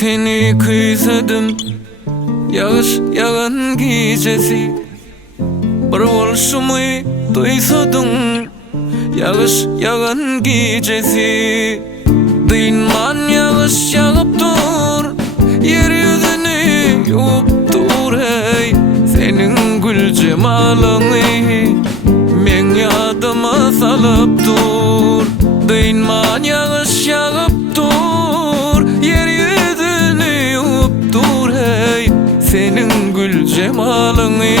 seni kıysadım. Yağış yağan gecesi bir bolşumu duysadın. Yağış yağan gecesi dıyman yağış yağıp dur, yeryüzünü yuvup dur hey. Senin gül cemalını men yadıma salıp dur. Dıyman yağış yağıp dur, yeryüzünü yuvup dur hey. Senin gül cemalını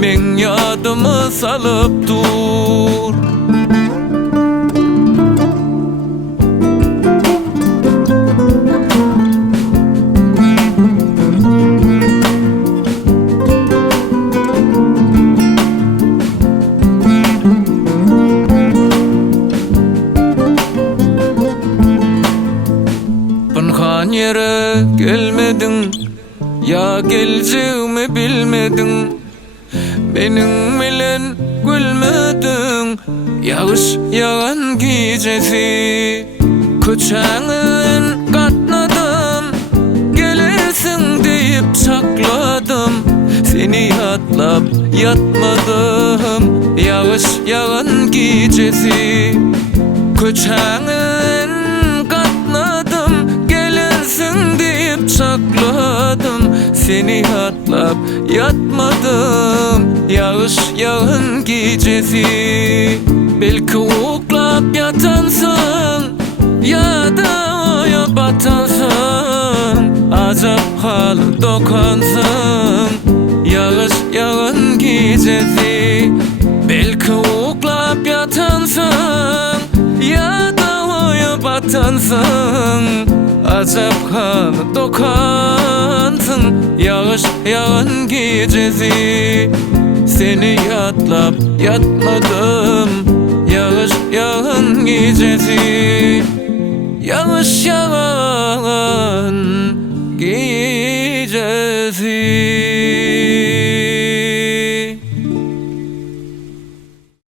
men yadıma salıp dur. Pınhan yere gelmedin, ya geleceğimi bilmedin. Benim bilen gülmedin, yağış yağan gecesi. Köçeğin katladım, gelirsin deyip sakladım. Seni atlap yatmadım, yağış yağan gecesi. Köçeğin katladım, gelirsin deyip sakladım. Seni atlap yatmadım, yağış yağan gecesi. Belki uklap yatansın, ya da oya batansın. Azap halı dokansın, yağış yağan gecesi. Belki uklap yatansın, ya da oya batansın. Azap halı dokansın, yağış yağan gecesi. Seni yatlap yatmadım, yağış yağan gecesi. Yağış yağan